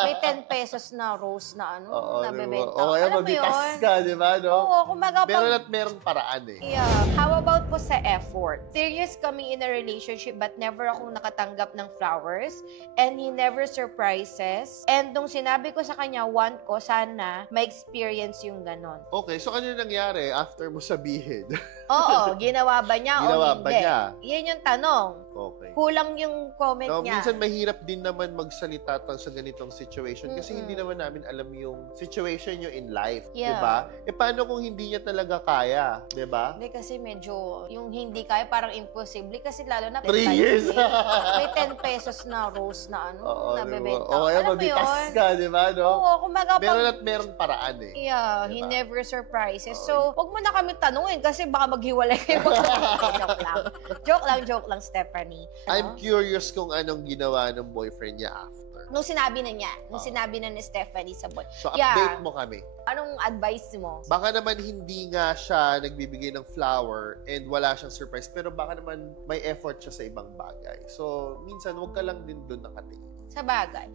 may 10 pesos na rose na ano, Oo, nabebenta. o kaya Alam mo mabitas yun? ka, di ba? No? Oo, kumbaga Meron at merong paraan eh. Yeah. How about po sa effort? Serious kami in a relationship but never akong nakatanggap ng flowers and he never surprises. And nung sinabi ko sa kanya, want ko sana ma-experience yung ganon. Okay, so ano yung nangyari after mo sabihin? Oo, ginawa ba niya Ginawa o ba hindi? niya? Yan yung tanong. Okay. Kulang yung comment No, niya. minsan mahirap din naman magsalita sa ganitong situation kasi hindi naman namin alam yung situation nyo in life, Yeah. 'di ba? Eh paano kung hindi niya talaga kaya, 'di ba? Hindi kasi medyo, yung hindi kaya parang imposible kasi lalo na 3 years. may 10 pesos na rose na ano, Oo, nabebenta. O kaya Alam mo mabitas yun? ka, 'di ba? No? Oo, kumbaga Meron at merong paraan eh. Yeah, he Diba? never surprises. So, wag mo na kami tanungin kasi baka maghiwalay kayo. Joke lang, Stephanie. I'm curious kung anong ginawa ng boyfriend niya after. Nung sinabi na niya, sinabi na ni Stephanie sa boy. So, update mo kami. Anong advice mo? Baka naman hindi nga siya nagbibigay ng flower and wala siyang surprise, pero baka naman may effort siya sa ibang bagay. So, minsan, huwag ka lang din doon nakatingin. Sa bagay.